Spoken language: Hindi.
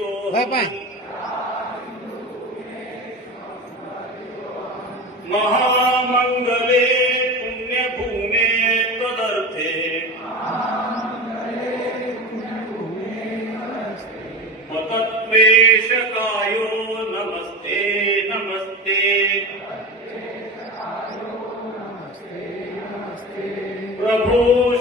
भाई महामंगले तदर्थे। त्वदर्थे मतत्वेषकायो नमस्ते नमस्ते। प्रभो